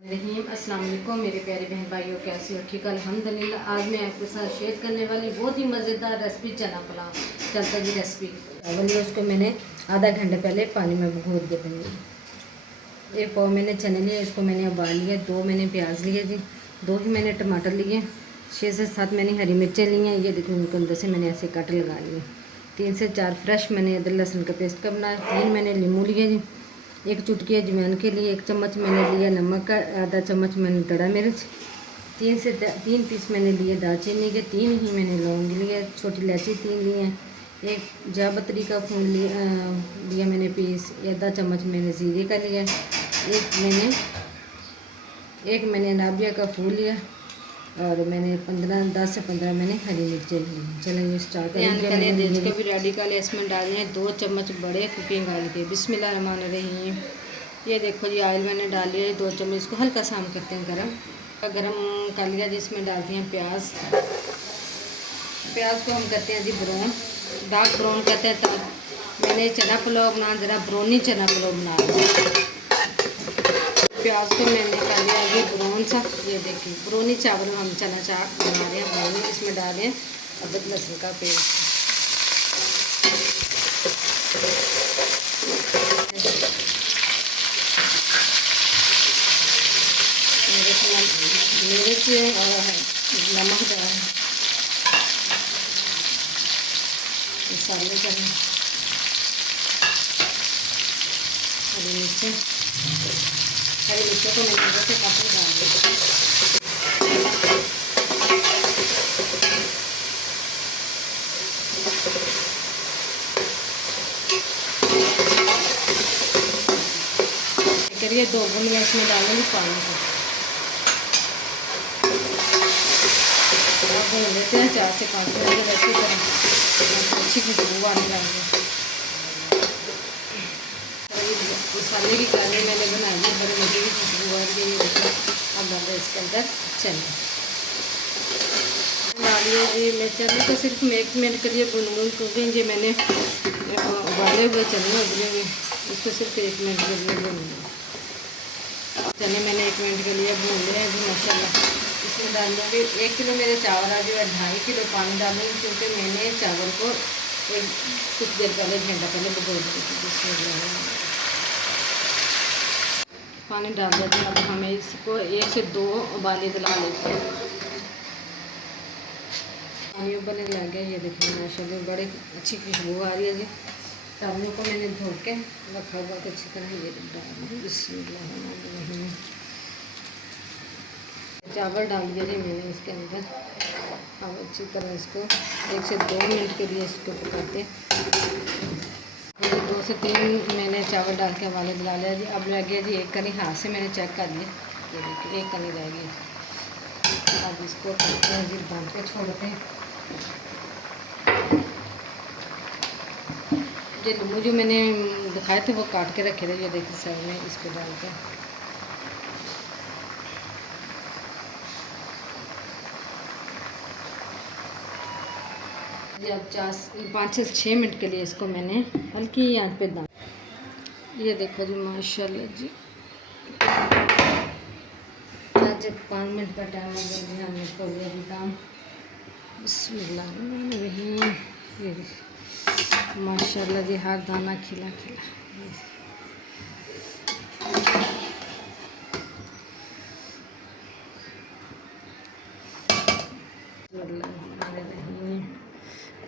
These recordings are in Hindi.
रहीम अस्सलाम वालेकुम मेरे प्यारे बहन भाइयों, कैसे हो? ठीक अल्हम्दुलिल्लाह। आज मैं आपके साथ शेयर करने वाली बहुत ही मज़ेदार रेसिपी चना पुलाव। चलता जी रेसिपी चावल है, उसको मैंने आधा घंटे पहले पानी में भिगो दिए थे। एक पाव मैंने चने लिए, इसको मैंने उबाल लिया। 2 मैंने प्याज लिए जी, 2 ही मैंने टमाटर लिए, 6 से 7 मैंने हरी मिर्चें ली हैं। ये देखो उनको अंदर से मैंने ऐसे कट लगा लिए। 3 से 4 फ्रेश मैंने अदरक लहसुन का पेस्ट का बनाया। 3 मैंने नींबू लिए जी, 1 चुटकी अजवाइन के लिए, 1 चम्मच मैंने लिया नमक का, आधा चम्मच मैंने दड़ा मिर्च, 3 पीस मैंने लिए दालचीनी के, 3 ही मैंने लौंग लिए, छोटी इलायची 3 लिए हैं, 1 जावित्री का फूल लिया मैंने पीस, आधा चम्मच मैंने जीरे का लिया, एक मैंने नाबिया का फूल लिया और मैंने 10 से 15 मैंने हरी मिर्चें ली। चलो ये स्टार्ट करें। इसको भी रेडी कर लिया। इसमें डालने हैं 2 चम्मच बड़े कुकिंग ऑयल के। बिस्मिल्लाहिर्रहमानिर्रहीम। ये देखो जी ऑयल मैंने डाल लिया 2 चम्मच। इसको हल्का सा हम करते हैं गरम कर लिया जी। इसमें डालते हैं प्याज को हम करते हैं जी ब्राउन, डार्क ब्राउन करते हैं। तब मैंने चना पुलाव बना, ज़रा ब्राउनी चना पुलाव बना लिया। प्याज को मैंने कर लिया ये ब्राउन सा। ये देखिए ब्राउनी चावल हम चना चाट बना रहे हैं ब्राउनी। इसमें डालें अदरक लहसुन का पेस्ट, मिर्च और नमक डाल मसाले करें, हरी मिर्चें को मैंने इधर से काफ़ी डाल दिया। करिए 2 बूंद मैं इसमें डालूंगी पानी को। अब भून लेते हैं 4 से 5 मिनट अच्छी तरह, अच्छी खुशबू आने लगी। मसाले की कढ़ाई मैंने बनाई है, बड़े मजे की खुशबू आ रही है। देखो अब डाल रहे इसके अंदर चने डालिए जी। मैं चने को सिर्फ 1 मिनट के लिए भून क्योंकि मैंने उबाले हुए चने उबले हुए, इसको सिर्फ 1 मिनट के लिए भूनूंगा। चने मैंने 1 मिनट के लिए भून लिया है जी माशाल्लाह। इसमें डाल दूँगी 1 किलो मेरे चावल आ जो है 2.5 किलो पानी डालूँगी, क्योंकि मैंने चावल को कुछ देर पहले, घंटा पहले भिगो दी थी। जिसमें पानी डाल देते हैं। अब हमें इसको 1 से 2 उबाले दिला लेते हैं। पानी उबलने लग गया। ये देखिए माशाल्लाह बड़ी अच्छी खुशबू आ रही है जी। चावलों को मैंने धो के रखा हुआ अच्छी तरह ये डाल। बिस्मिल्लाह चावल डाल दिया जी मैंने इसके अंदर। अब अच्छी तरह इसको 1 से 2 मिनट के लिए इसको पकाते हैं। 2 से 3 मैंने चावल डाल के उबाले दिला लिया जी। अब लग गया जी 1 कनी, हाथ से मैंने चेक कर लिया। ये देखिए 1 कनी रह गई। अब इसको करते हैं जी ढक के छोड़ते हैं। ये नींबू जो मैंने दिखाए थे वो काट के रखे थे, ये देखिए सर में इस पर डालते हैं। ये अब 5 से 6 मिनट के लिए इसको मैंने हल्की आंच पे डाल। ये देखो जी माशाल्लाह जी, जब 5 मिनट का टाइम हो गया जी, हमने कर लिया जी काम। बिस्मिल्लाहिर्रहमानिर्रहीम। ये माशाल्लाह जी हर दाना खिला खिला।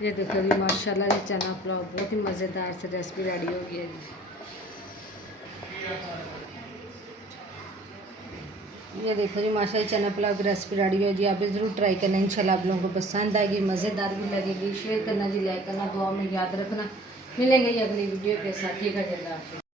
ये देखो जी माशाल्लाह ये चना पुलाव बहुत ही मज़ेदार से रेसिपी रेडी हो गई है जी। ये देखो जी माशाल्लाह चना पुलाव की रेसिपी रेडी हो जी। आप भी ज़रूर ट्राई करना, इंशाल्लाह आप लोगों को पसंद आएगी, मज़ेदार भी लगेगी। शेयर करना जी, लाइक करना, दुआ में याद रखना। मिलेंगे ये अगली वीडियो के साथ। ठीक है।